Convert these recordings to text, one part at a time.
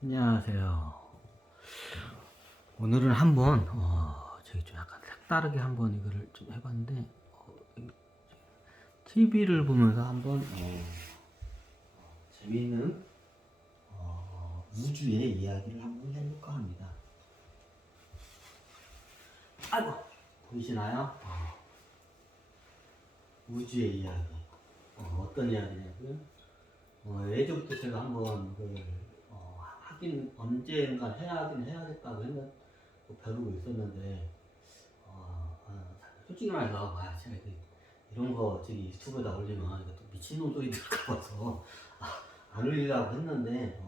안녕하세요. 오늘은 한번 저기 좀 약간 색다르게 한번 이거를 좀 해봤는데 TV를 보면서 한번 재미있는 우주의 이야기를 한번 해볼까 합니다. 아이고 보이시나요? 우주의 이야기. 어떤 이야기냐고요? 예전부터 제가 한번 하긴 언젠가 해야긴 해야겠다고 벼르고 있었는데 솔직히 말해서 제가 이런 거 저기 유튜브에다 올리면 이거 또 미친놈 소리 들을까 봐서 안 올리려고 했는데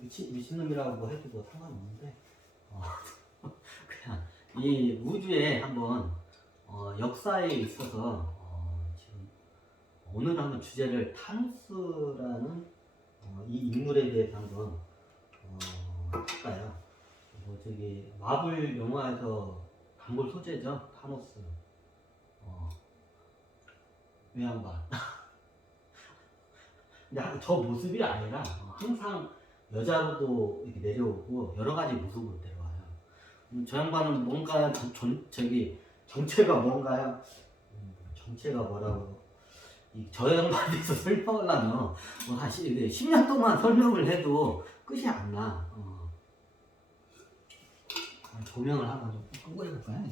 미친놈이라고 뭐 해도 뭐 상관없는데 그냥 이 우주에 한번 역사에 있어서 지금 오늘 한번 주제를 타노스라는 이 인물에 대해서 한번 할까요? 저기 마블 영화에서 단골 소재죠, 타노스. 외양반. 근데 저 모습이 아니라 항상 여자로도 이렇게 내려오고 여러 가지 모습으로 내려와요. 저 양반은 뭔가 저기 정체가 뭔가요? 정체가 뭐라고? 저 양반에 대해서 설명을 하면 한 10년 동안 설명을 해도 끝이 안 나. 조명을 한번 좀 끄고 해볼까요?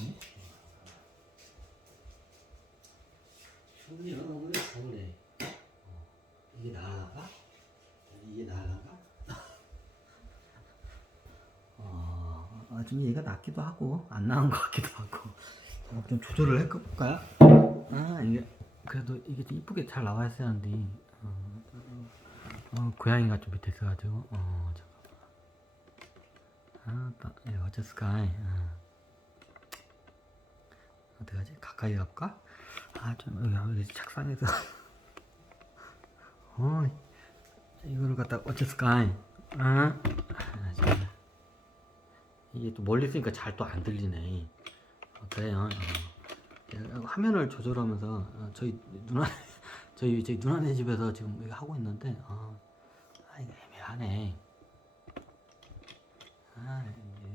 조명을 서울에 이게 나갈까? 이게 나갈까? 좀 얘가 낫기도 하고 안 나은 것 같기도 하고 좀 조절을 해볼까요? 이게 그래도 이게 좀 이쁘게 잘 나와 있어야 하는데 고양이가 좀 밑에 있어가지고 잠깐만 어쩌스까이 어떡하지? 가까이 갈까? 좀 여기 착상해서 이거를 갖다 어쩌스까이 이게 또 멀리 있으니까 잘 또 안 들리네. 그래요. 화면을 조절하면서 저희 누나네 집에서 지금 이거 하고 있는데 이거 애매하네.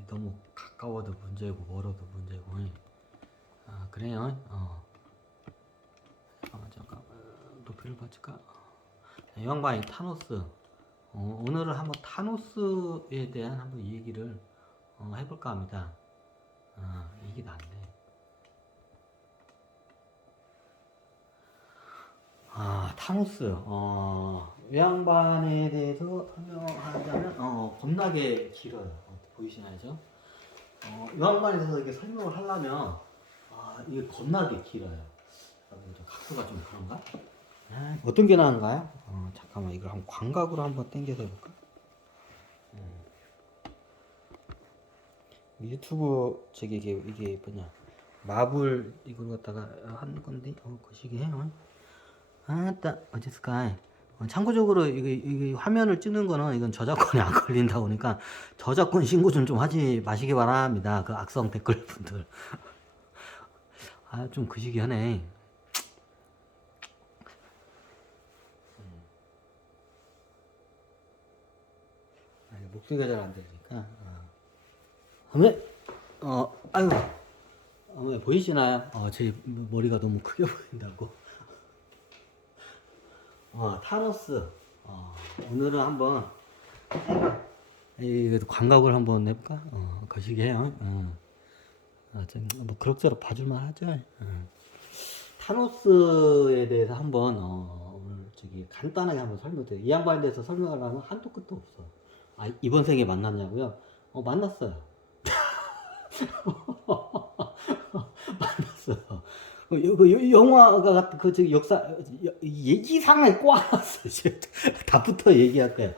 너무 가까워도 문제고 멀어도 문제고. 그래요. 잠깐 높이를 맞출까? 이 양반이 타노스. 오늘은 한번 타노스에 대한 한번 얘기를 해볼까 합니다. 이게 낫네. 타노스. 이 양반에 대해서 설명하자면 겁나게 길어요. 보이시나요? 이 양반에 대해서 이렇게 설명을 하려면 이게 겁나게 길어요. 각도가 좀 그런가? 어떤 게 나은가요? 잠깐만 이걸 한번 광각으로 한번 당겨서 해볼까? 유튜브 저기 이게 뭐냐 마블 이걸 갖다가 한 건데 거시기 해요. 어쨌을까? 참고적으로 이게 화면을 찍는 거는 이건 저작권이 안 걸린다 보니까 저작권 신고 좀 하지 마시기 바랍니다. 그 악성 댓글 분들. 좀 거시기 하네. 목소리가 잘 안 들리니까. 아유, 보이시나요? 제 머리가 너무 크게 보인다고. 타노스. 오늘은 한번 이거 광각을 한번 내볼까? 거시기 해요. 뭐 그럭저럭 봐줄만 하죠. 타노스에 대해서 한번 오늘 저기 간단하게 한번 설명드려요. 이 양반에 대해서 설명을 하면 한도 끝도 없어. 이번 생에 만났냐고요? 만났어요. 만났어요. 영화가 그 저기 역사 얘기상에 꼬아놨어. 다 붙어 얘기할게요.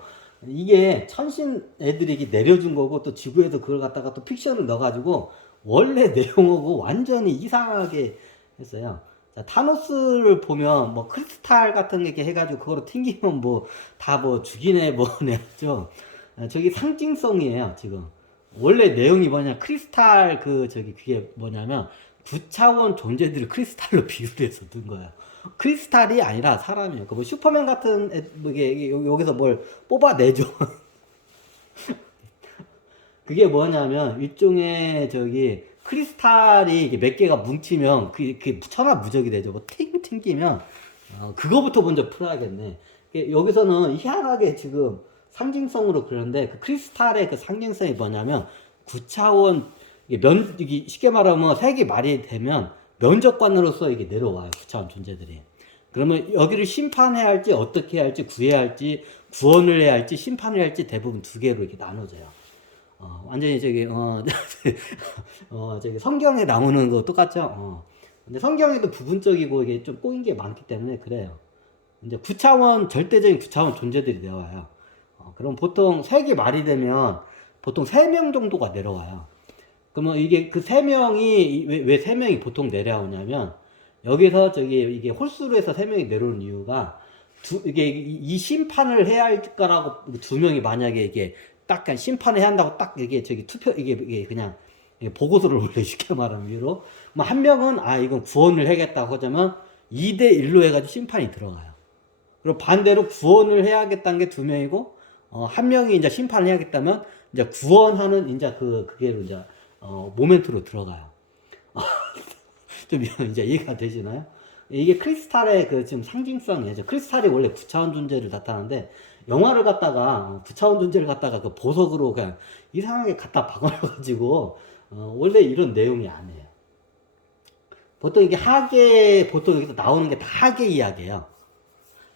이게 천신 애들이 내려준 거고 또 지구에서 그걸 갖다가 또 픽션을 넣어가지고 원래 내용하고 완전히 이상하게 했어요. 자, 타노스를 보면 뭐 크리스탈 같은 게 이렇게 해가지고 그거로 튕기면 뭐 다 뭐 죽이네 뭐네 죠. 저기 상징성이에요 지금. 원래 내용이 뭐냐 크리스탈 그게 뭐냐면 9차원 존재들을 크리스탈로 비유해서 든 거야. 크리스탈이 아니라 사람이에요. 뭐 슈퍼맨 같은 뭐 이게 여기서 뭘 뽑아내죠. 그게 뭐냐면 일종의 저기 크리스탈이 이게 몇 개가 뭉치면 그게 천하무적이 되죠. 뭐 튕기면 그거부터 먼저 풀어야겠네. 여기서는 희한하게 지금 상징성으로 그러는데 그 크리스탈의 그 상징성이 뭐냐면 9차원 이게 쉽게 말하면 색이 말이 되면 면접관으로서 이게 내려와요. 9차원 존재들이. 그러면 여기를 심판해야 할지 어떻게 해야 할지 구해야 할지 구원을 해야 할지 심판을 해야 할지 대부분 두 개로 이렇게 나눠져요. 완전히 저기 저기 성경에 나오는 거 똑같죠? 근데 성경에도 부분적이고 이게 좀 꼬인 게 많기 때문에 그래요. 이제 9차원 절대적인 9차원 존재들이 내려와요. 그럼 보통 색이 말이 되면 보통 3명 정도가 내려와요. 그러면 이게 그 3명이 왜 3명이 보통 내려오냐면 여기서 저기 이게 홀수로 해서 3명이 내려오는 이유가 이게 이 심판을 해야 할까라고 2명이 만약에 이게 딱 그냥 심판을 해야 한다고 딱 이게 저기 투표 이게 그냥 보고서를 원래 쉽게 말하면 위로 뭐 한 명은 이건 구원을 해야겠다고 하자면 2대 1로 해가지고 심판이 들어가요. 그리고 반대로 구원을 해야겠다는 게 2명이고 한 명이 이제 심판을 해야겠다면 이제 구원하는 이제 그게로 이제 모멘트로 들어가요. 좀 이제 이해가 되시나요? 이게 크리스탈의 그 지금 상징성이죠. 크리스탈이 원래 9차원 존재를 나타나는데 영화를 갖다가 9차원 존재를 갖다가 그 보석으로 그냥 이상하게 갖다 박아가지고 원래 이런 내용이 아니에요. 보통 이게 보통 여기서 나오는 게 다 하계 이야기예요.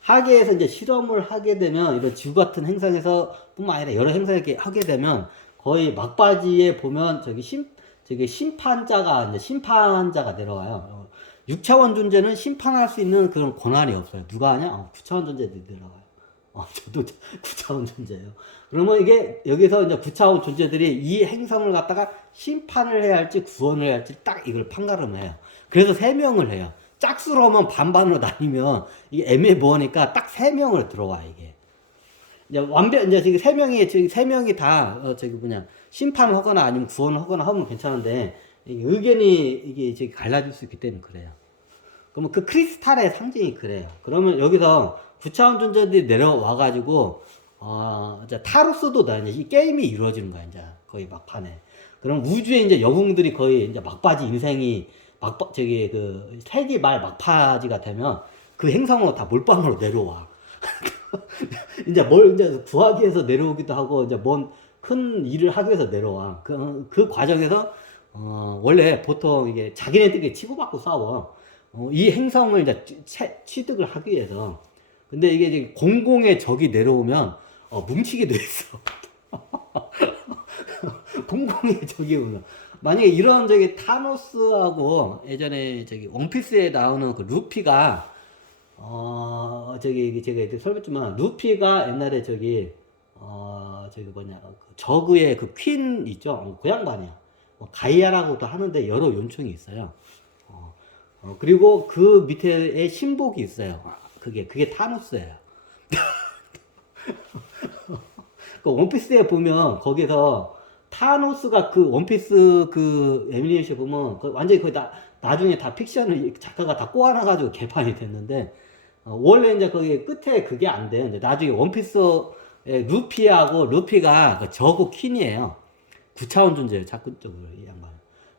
하계에서 이제 실험을 하게 되면 이런 지구 같은 행성에서 뿐만 아니라 여러 행성에 하게 되면 거의 막바지에 보면 저기 심판자가 내려와요. 6차원 존재는 심판할 수 있는 그런 권한이 없어요. 누가 하냐? 9차원 존재들이 내려와요. 저도 9차원 존재예요. 그러면 이게 여기서 이제 9차원 존재들이 이 행성을 갖다가 심판을 해야 할지 구원을 해야 할지 딱 이걸 판가름을 해요. 그래서 3명을 해요. 짝수로 하면 반반으로 나뉘면 이게 애매모호하니까 딱 3명을 들어와 이게. 이제 지금 3명이 다 심판을 하거나 아니면 구원을 하거나 하면 괜찮은데 의견이 이게 이제 갈라질 수 있기 때문에 그래요. 그러면 그 크리스탈의 상징이 그래요. 그러면 여기서 9차원 존재들이 내려와가지고 이제 타로스도 이제 이 게임이 이루어지는 거야 이제 거의 막판에. 그럼 우주에 이제 영웅들이 거의 이제 막바지 인생이 세기 말 막바지가 되면 그 행성으로 다 몰빵으로 내려와. 이제 구하기 위해서 내려오기도 하고 이제 뭔 큰 일을 하기 위해서 내려와. 그 과정에서 원래 보통 이게 자기네들이 치고받고 싸워. 이 행성을 이제 취득을 하기 위해서. 근데 이게 이제 공공의 적이 내려오면 뭉치게 돼 있어. 공공의 적이 오면. 만약에 이런 타노스하고 예전에 원피스에 나오는 그 루피가 제가 설명했지만 루피가 옛날에 저그의 그 퀸 있죠? 그 양반이야. 가이아라고도 하는데 여러 연총이 있어요. 그리고 그 밑에 신복이 있어요. 그게 타노스예요. 그 원피스에 보면 거기서 타노스가 그 원피스 그 애니메이션 보면 완전히 거의 나중에 다 픽션을 작가가 다 꼬아놔가지고 개판이 됐는데 원래 이제 거기 끝에 그게 안 돼요. 근데 나중에 원피스의 루피가 그 저그 퀸이에요. 9차원 존재예요. 작품적으로 이 양반.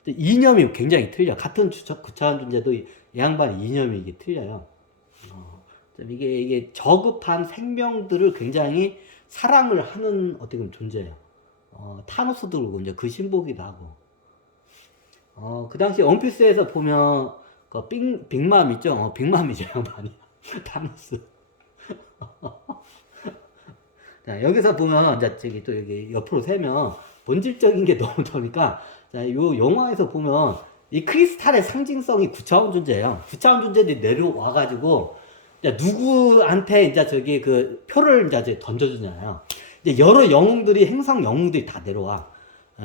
이념이 굉장히 틀려. 같은 9차원 존재도 이 양반의 이념이 이게 틀려요. 이게 저급한 생명들을 굉장히 사랑을 하는 어떻게 보면 존재예요. 타노스도 그러고 이제 그 신복이기도 하고. 그 당시 원피스에서 보면 그 빅맘 있죠? 빅맘이죠, 양반이. 타노스. 자, 여기서 보면 이제 또 여기 옆으로 세면 본질적인 게 너무 더니까 요 영화에서 보면 이 크리스탈의 상징성이 9차원 존재예요. 9차원 존재들이 내려와가지고 누구한테 이제 그 표를 이제 던져주잖아요. 이제 여러 행성 영웅들이 다 내려와.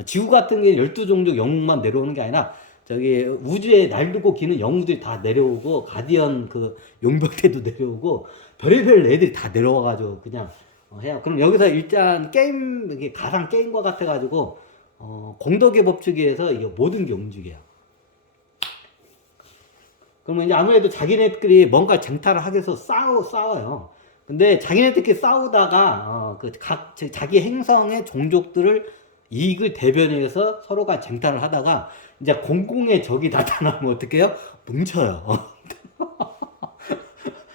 지구 같은 게 12종족 영웅만 내려오는 게 아니라 우주에 날들고 기는 영웅들이 다 내려오고 가디언 그 용병대도 내려오고 별의별 애들이 다 내려와가지고 그냥 해요. 그럼 여기서 일단 이게 가상 게임과 같아가지고 공덕의 법칙에 의해서 이게 모든 게 움직여요. 그러면 이제 아무래도 자기네들이 뭔가 쟁탈을 하기 위해서 싸워요. 근데 자기네들끼리 싸우다가 각 자기 행성의 종족들을 이익을 대변해서 서로가 쟁탈을 하다가 이제 공공의 적이 나타나면 어떻게 해요? 뭉쳐요.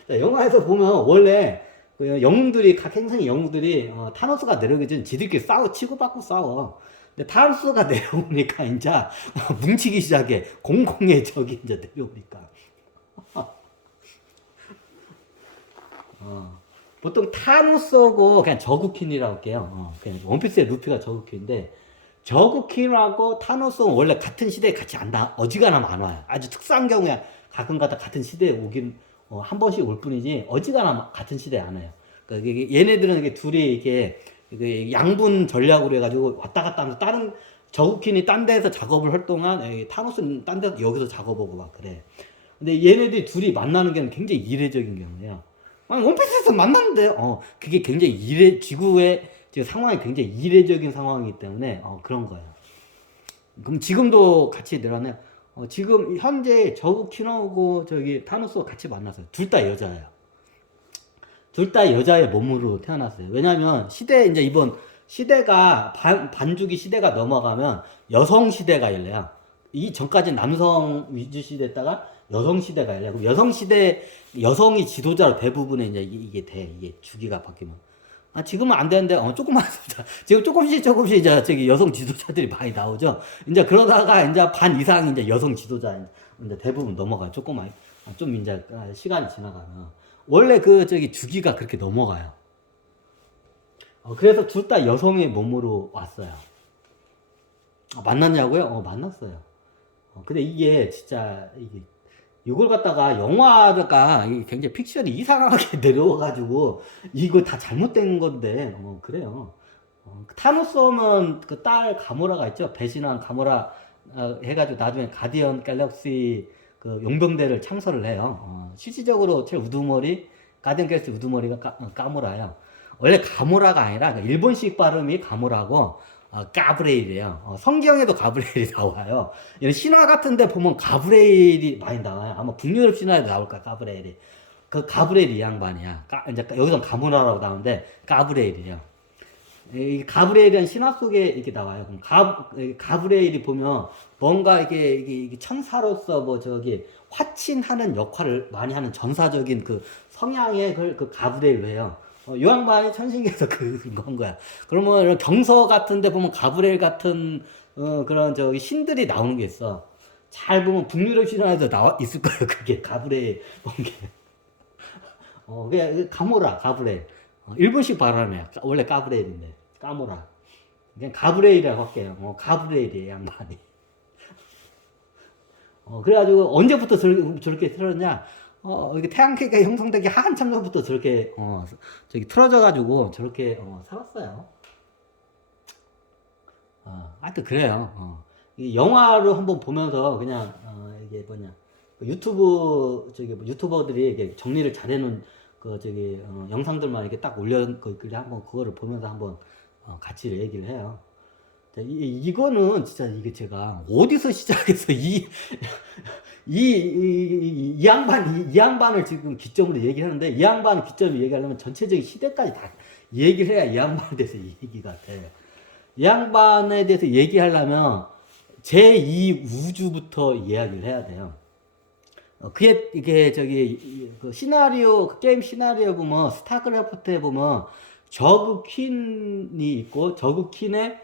자, 영화에서 보면 원래 그 영웅들이 각 행성의 영웅들이 타노스가 내려오기 전 지들끼리 싸워 치고받고 싸워. 근데 타노스가 내려오니까 이제 뭉치기 시작해. 공공의 적이 이제 내려오니까. 보통 타노스하고 그냥 저그퀸이라고 할게요. 그냥 원피스의 루피가 저그퀸인데 저그퀸하고 타노스는 원래 같은 시대에 같이 어지간하면 안 와요. 아주 특수한 경우에 가끔가다 같은 시대에 오긴 한 번씩 올 뿐이지 어지간하면 같은 시대에 안 와요. 그러니까 얘네들은 이게 둘이 이게 양분 전략으로 해가지고 왔다 갔다 하면서 다른 저그퀸이 딴 데서 작업을 할 동안 타노스는 딴 데서 여기서 작업하고 막 그래. 근데 얘네들이 둘이 만나는 게 굉장히 이례적인 경우예요. 아니, 원피스에서 만났는데, 그게 굉장히 지구의 지금 상황이 굉장히 이례적인 상황이기 때문에, 그런 거예요. 그럼 지금도 같이 늘어나요. 지금 현재 저그 키노하고 저기 타노스가 같이 만났어요. 둘 다 여자예요. 둘 다 여자의 몸으로 태어났어요. 왜냐면 이제 이번 시대가 반주기 시대가 넘어가면 여성 시대가 열려요. 이 전까지 남성 위주 시대였다가 여성 시대가 열려요. 여성 시대 여성이 지도자로 대부분의 이제 이게 주기가 바뀌면 지금은 안 되는데 조금만 지금 조금씩 이제 저기 여성 지도자들이 많이 나오죠. 이제 그러다가 이제 반 이상 이제 여성 지도자 이제 대부분 넘어가요. 조금만 좀 이제 시간이 지나가면 원래 저기 주기가 그렇게 넘어가요. 그래서 둘 다 여성의 몸으로 왔어요. 만났냐고요? 만났어요. 근데 이게 진짜 이걸 갖다가 영화가 굉장히 픽션이 이상하게 내려와가지고 이거 다 잘못된 건데 그래요. 타노스는 그 딸 가모라가 있죠. 배신한 가모라 해가지고 나중에 가디언 갤럭시 그 용병대를 창설을 해요. 실질적으로 제일 우두머리 가디언 갤럭시 우두머리가 가모라예요. 원래 가모라가 아니라 일본식 발음이 가모라고 가브레일이에요. 성경에도 가브레일이 나와요. 이런 신화 같은데 보면 가브레일이 많이 나와요. 아마 북유럽 신화에도 나올까 가브레일이. 그 가브레일 이 양반이야. 이제 여기서 가모라라고 나오는데 가브레일이에요. 이 가브레일은 신화 속에 이렇게 나와요. 그럼 가브레일이 보면 뭔가 이게 천사로서 뭐 저기 화친하는 역할을 많이 하는 전사적인 그 성향의 그 가브레일로 해요. 요 양반이 천신계에서 그건 거야. 그러면 경서 같은데 보면 가브리엘 같은 그런 저기 신들이 나오는 게 있어. 잘 보면 북유럽 신화에도 나와 있을 거예요. 그게 가브리엘 본 게. 그냥 가모라 가브리엘. 일본식 발음이야. 원래 가브리엘인데 까모라. 그냥 가브리엘이라고 할게요. 가브리엘이에요 양반이. 그래가지고 언제부터 저렇게 틀었냐? 이게 태양계가 형성되기 한참 전부터 저렇게 저기 틀어져가지고 저렇게 살았어요. 하여튼 그래요. 이 영화로 한번 보면서 그냥 이게 뭐냐 그 유튜버들이 이게 정리를 잘해놓은 그 저기 영상들만 이렇게 딱 올려놓길래 한번 그거를 보면서 한번 같이 얘기를 해요. 이거는 진짜 이게 제가 어디서 시작해서 이 양반을 지금 기점으로 얘기하는데 이 양반 기점을 얘기하려면 전체적인 시대까지 다 얘기를 해야 이 양반에 대해서 얘기가 돼. 이 양반에 대해서 얘기하려면 제2 우주부터 이야기를 해야 돼요. 이게 저기 그 시나리오 그 게임 시나리오 보면 스타크래프트에 보면 저그 퀸이 있고 저그 퀸의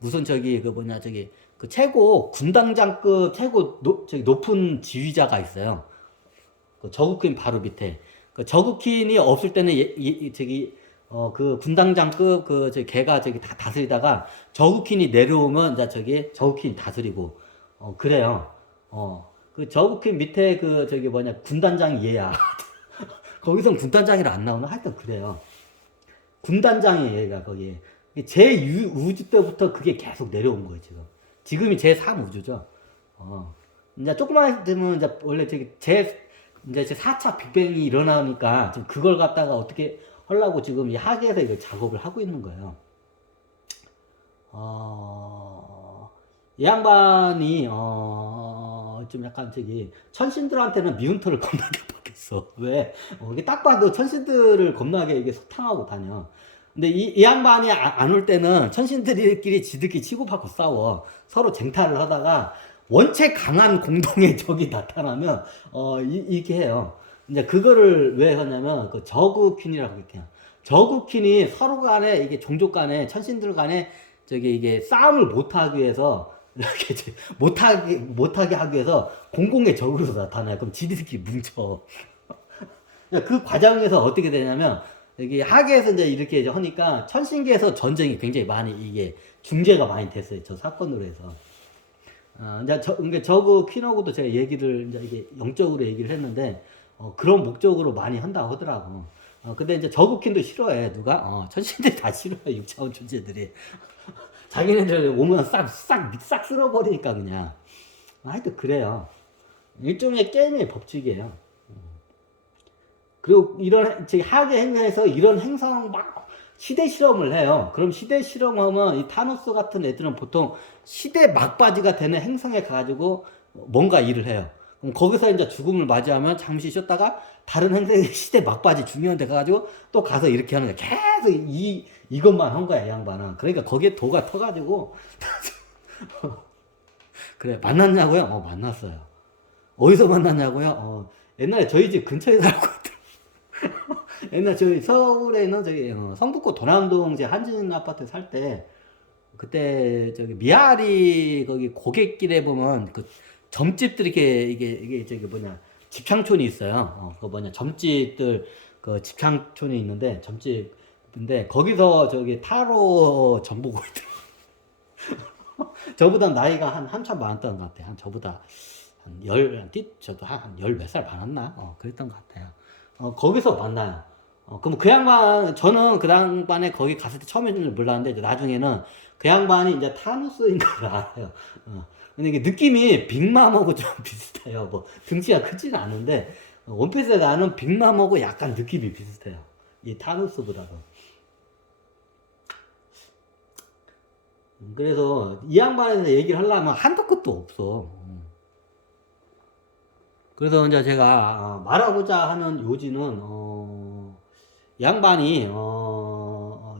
무슨 저기 그 최고 군단장급 저기 높은 지휘자가 있어요. 그 저그퀸 바로 밑에. 그 저그퀸이 없을 때는 그 군단장급 걔가 다 다스리다가 저그퀸이 내려오면 이제 저그퀸 다스리고 그래요. 그 저그퀸 밑에 군단장이 얘야. 거기선 군단장이라 안 나오나? 하여튼 그래요. 군단장이 얘가 거기. 제2우주 때부터 그게 계속 내려온 거예요, 지금. 지금이 제3우주죠. 이제 조금만 되면 이제 원래 이제 제 4차 빅뱅이 일어나니까 지금 그걸 갖다가 어떻게 하려고 지금 이 학계에서 이걸 작업을 하고 있는 거예요. 이 양반이 좀 약간 저기 천신들한테는 미운 털을 겁나게 박혔어. 왜? 이게 딱 봐도 천신들을 겁나게 이게 소탕하고 다녀. 근데 이 양반이 안 올 때는 천신들끼리 지들끼리 치고받고 싸워. 서로 쟁탈을 하다가 원체 강한 공동의 적이 나타나면 이렇게 해요. 이제 그거를 왜 하냐면 그 저그퀸이라고 이렇게 해요. 저그퀸이 서로 간에 이게 종족 간에 천신들 간에 저기 이게 싸움을 못하기 위해서 이렇게 못하게 하기 위해서 공공의 적으로 나타나요. 그럼 지들끼리 뭉쳐. 그 과정에서 어떻게 되냐면 여기 하계에서 이제 이렇게 하니까 천신계에서 전쟁이 굉장히 많이 이게 중재가 많이 됐어요. 저 사건으로 해서. 이제 그러니까 저그 퀸하고도 제가 얘기를 이제 이게 영적으로 얘기를 했는데 그런 목적으로 많이 한다고 하더라고. 근데 이제 저그 퀸도 싫어해. 누가? 천신들이 다 싫어해. 6차원 존재들이. 자기네들 오면 싹 쓸어버리니까 그냥. 하여튼 그래요. 일종의 게임의 법칙이에요. 그리고 이런 하계 행성에서 이런 행성 막 시대 실험을 해요. 그럼 시대 실험하면 이 타노스 같은 애들은 보통 시대 막바지가 되는 행성에 가가지고 뭔가 일을 해요. 그럼 거기서 이제 죽음을 맞이하면 잠시 쉬었다가 다른 행성의 시대 막바지 중요한 데 가가지고 또 가서 이렇게 하는 거야. 계속 이것만 한 거야, 이 양반은. 그러니까 거기에 도가 터가지고 그래, 만났냐고요? 만났어요. 어디서 만났냐고요? 옛날에 저희 집 근처에 살고 옛날 저희 서울에 있는 저기 성북구 도남동 제 한진 아파트 살 때 그때 저기 미아리 거기 고객길에 보면 그 점집들 이게 저기 뭐냐 집창촌이 있어요. 그 뭐냐 점집들 그 집창촌이 있는데 점집인데 거기서 저기 타로 점 보고 있더라고. 저보다 나이가 한참 많았던 것 같아요. 저보다 저도 한 열 몇 살 많았나? 그랬던 것 같아요. 거기서 만나요. 그럼 그 양반, 저는 그 양반에 거기 갔을 때 처음에는 몰랐는데, 이제 나중에는 그 양반이 이제 타노스인 걸 알아요. 근데 이게 느낌이 빅맘하고 좀 비슷해요. 뭐, 등치가 크지는 않은데, 원피스에 나는 빅맘하고 약간 느낌이 비슷해요. 이 타노스보다도. 그래서 이 양반에 대해서 얘기를 하려면 한도 끝도 없어. 그래서 이제 제가 말하고자 하는 요지는 양반이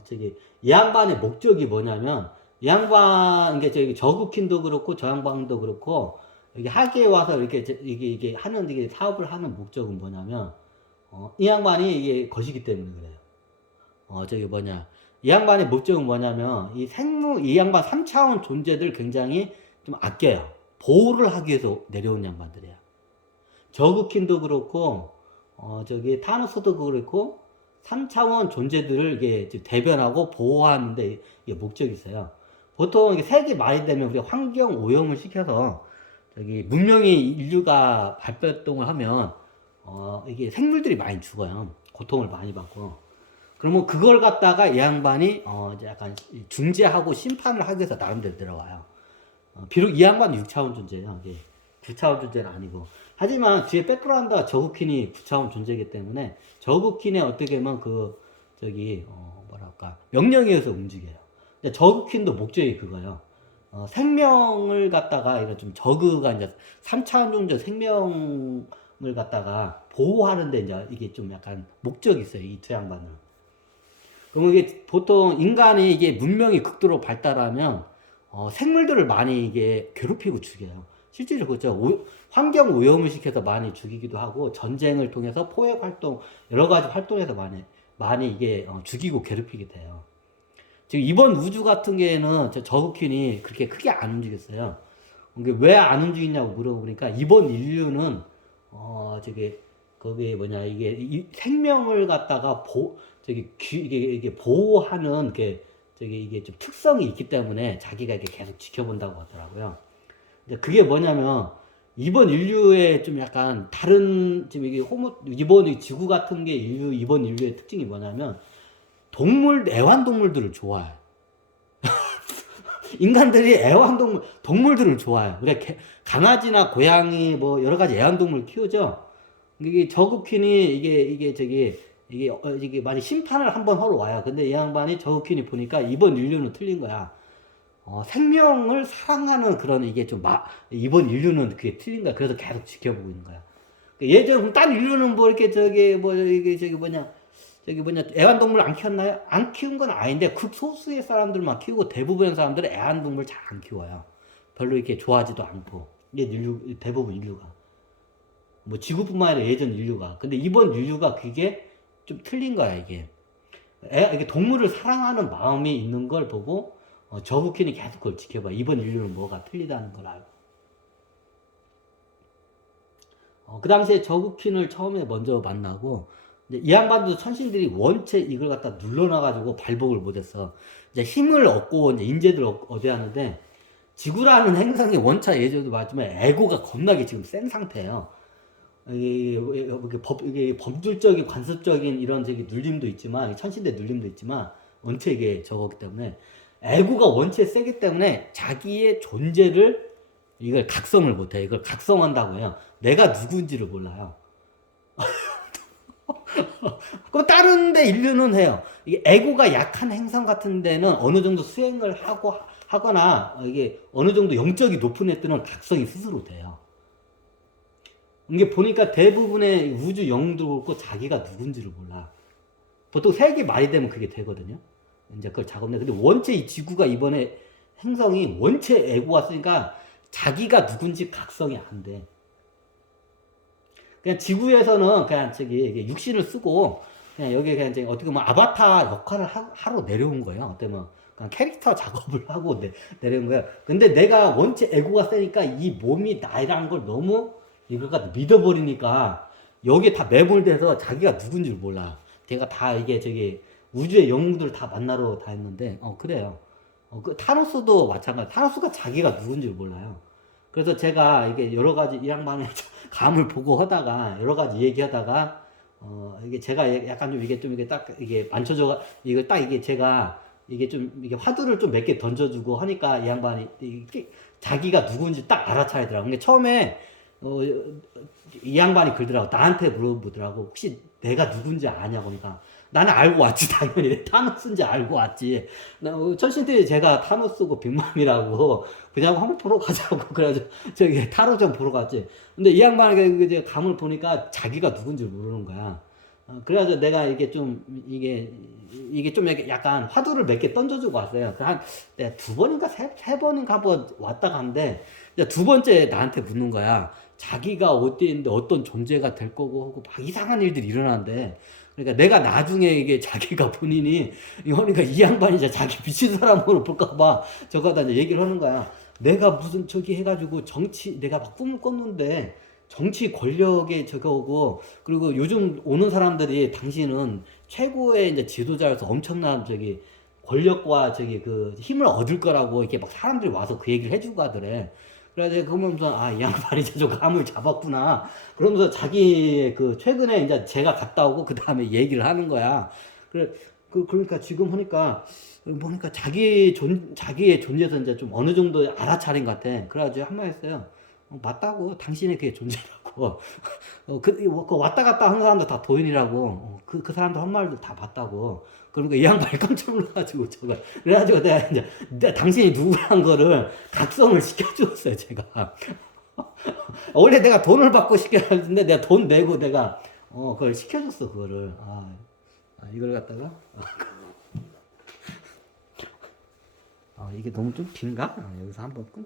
저기 이 양반의 목적이 뭐냐면 이 양반 이게 저기 저국킨도 그렇고 저 양반도 그렇고 여기 하계에 와서 이렇게 이게 하는 이게 사업을 하는 목적은 뭐냐면 이 양반이 이게 것이기 때문에 그래요. 저기 뭐냐 이 양반의 목적은 뭐냐면 이 양반 3차원 존재들 굉장히 좀 아껴요. 보호를 하기 위해서 내려온 양반들이야. 저그킨도 그렇고 저기 타노스도 그렇고 3차원 존재들을 이게 대변하고 보호하는데 이게 목적이 있어요. 보통 이게 색이 많이 되면 우리가 환경 오염을 시켜서 저기 문명이 인류가 발달동을 하면 이게 생물들이 많이 죽어요. 고통을 많이 받고. 그러면 그걸 갖다가 이 양반이 이제 약간 중재하고 심판을 하기 위해서 나름대로 들어와요. 비록 이 양반은 6차원 존재예요. 이게 9차원 존재는 아니고. 하지만 뒤에 백그라운드가 저그킨이 9차원 존재이기 때문에 저그킨의 어떻게 보면 저기 뭐랄까 명령에 의해서 움직여요. 근데 저그킨도 목적이 그거예요. 생명을 갖다가 이런 좀 저그가 이제 3차원 존재 생명을 갖다가 보호하는데 이제 이게 좀 약간 목적이 있어요. 이 두 양반은. 그럼 이게 보통 인간이 이게 문명이 극도로 발달하면 생물들을 많이 이게 괴롭히고 죽여요. 실제로 그렇죠. 환경 오염을 시켜서 많이 죽이기도 하고 전쟁을 통해서 포획 활동 여러 가지 활동에서 많이 이게 죽이고 괴롭히게 돼요. 지금 이번 우주 같은 경우에는 저그퀸이 그렇게 크게 안 움직였어요. 왜 안 움직이냐고 물어보니까 이번 인류는 저기 거기 뭐냐 이게 생명을 갖다가 이게 보호하는 이게 좀 특성이 있기 때문에 자기가 이렇게 계속 지켜본다고 하더라고요. 그게 뭐냐면 이번 인류의 좀 약간 다른 지금 이게 이번 지구 같은 게 이번 인류의 특징이 뭐냐면 애완동물들을 좋아해. 인간들이 동물들을 좋아해요. 우리가 강아지나 고양이 뭐 여러 가지 애완동물 키우죠. 이게 저그퀸이 이게 많이 심판을 한번 하러 와요. 근데 이 양반이 저그퀸이 보니까 이번 인류는 틀린 거야. 생명을 사랑하는 그런 이게 좀 이번 인류는 그게 틀린가. 그래서 계속 지켜보고 있는 거야. 예전 딴 인류는 뭐 이렇게 저기 뭐 이게 저기 뭐냐 애완동물 안 키웠나요? 안 키운 건 아닌데 극소수의 사람들만 키우고 대부분의 사람들은 애완동물 잘 안 키워요. 별로 이렇게 좋아하지도 않고. 이게 대부분 인류가. 뭐 지구뿐만 아니라 예전 인류가. 근데 이번 인류가 그게 좀 틀린 거야, 이게. 이게 동물을 사랑하는 마음이 있는 걸 보고 저부킨이 계속 그걸 지켜봐. 이번 인류는 뭐가 틀리다는 걸 알고. 그 당시에 저부킨을 처음에 먼저 만나고 이제 이 양반도 천신들이 원체 이걸 갖다 눌러놔가지고 발복을 못했어. 이제 힘을 얻고 이제 인재들 얻어야 하는데 지구라는 행성의 원차 예전도 맞지만 에고가 겁나게 지금 센 상태예요. 이게 범줄적인 관습적인 이런 저기 눌림도 있지만 천신대 눌림도 있지만 원체 이게 저거기 때문에 에고가 원체 세기 때문에 자기의 존재를 이걸 각성을 못해. 이걸 각성한다고 해요. 내가 누군지를 몰라요. 그 다른데 인류는 해요. 이게 에고가 약한 행성 같은 데는 어느 정도 수행을 하거나 이게 어느 정도 영적이 높은 애들은 각성이 스스로 돼요. 이게 보니까 대부분의 우주 영웅들 그렇고 자기가 누군지를 몰라. 보통 세계 말이 되면 그게 되거든요. 이제 그걸 작업내. 근데 원체 이 지구가 이번에 행성이 원체 에고가 쓰니까 자기가 누군지 각성이 안 돼. 그냥 지구에서는 그냥 저기 육신을 쓰고 그냥 여기 그냥 이제 어떻게 보면 아바타 역할을 하러 내려온 거예요. 어떻게 보면 그냥 캐릭터 작업을 하고 내려온 거예요. 근데 내가 원체 에고가 세니까 이 몸이 나라는 걸 너무 이걸 갖다 믿어버리니까 여기에 다 매몰돼서 자기가 누군지를 몰라. 걔가 다 이게 저기 우주의 영웅들 다 만나러 다 했는데 그래요. 그 타노스도 마찬가지. 타노스가 자기가 누군지를 몰라요. 그래서 제가 이게 여러 가지 이 양반의 감을 보고 하다가 여러 가지 얘기하다가 이게 제가 약간 좀 이게 딱 이게 만쳐져 이거 딱 이게 제가 이게 좀 이게 화두를 좀 몇 개 던져주고 하니까 이 양반이 자기가 누군지 딱 알아차리더라고. 근데 처음에 이 양반이 그러더라고. 나한테 물어보더라고. 혹시 내가 누군지 아냐고. 그러니까 나는 알고 왔지. 당연히 타노스인지 알고 왔지. 천신들이 제가 타노스고 빅맘이라고 그냥 한번 보러 가자고 그래가지고 저기 타로 좀 보러 갔지. 근데 이 양반이 이제 감을 보니까 자기가 누군지 모르는 거야. 그래가지고 내가 이게 좀 약간 화두를 몇 개 던져주고 왔어요. 내가 두 번인가 세 번인가 한번 왔다 간데 이제 두 번째 나한테 묻는 거야. 자기가 어디에 있는데 어떤 존재가 될 거고 하고 막 이상한 일들이 일어나는데 그러니까 내가 나중에 이게 자기가 본인이 그러니까 이 양반이 이제 자기 미친 사람으로 볼까봐 저거다 이제 얘기를 하는 거야. 내가 무슨 저기 해가지고 내가 막 꿈을 꿨는데 정치 권력의 저거고 그리고 요즘 오는 사람들이 당신은 최고의 이제 지도자로서 엄청난 저기 권력과 저기 그 힘을 얻을 거라고 이렇게 막 사람들이 와서 그 얘기를 해주고 가더래. 그래서 그러면서 이 양반이 저 감을 잡았구나. 그러면서 자기 그 최근에 이제 제가 갔다 오고 그 다음에 얘기를 하는 거야. 그러니까 지금 보니까 자기의 존재에서 이제 좀 어느 정도 알아차린 것 같아. 그래가지고 한마디 했어요. 맞다고. 당신의 그게 존재라고. 그 왔다 갔다 하는 사람들 다 도인이라고. 그 사람들 한 말도 다 맞다고. 그러니까 이 양반이 깜짝 놀라가지고 그래가지고 내가 이제 당신이 누구란 거를 각성을 시켜줬어요, 제가. 원래 내가 돈을 받고 시켜줬는데 내가 돈 내고 내가 그걸 시켜줬어, 그거를. 이걸 갖다가. 이게 너무 좀 긴가? 여기서 한번 끊고.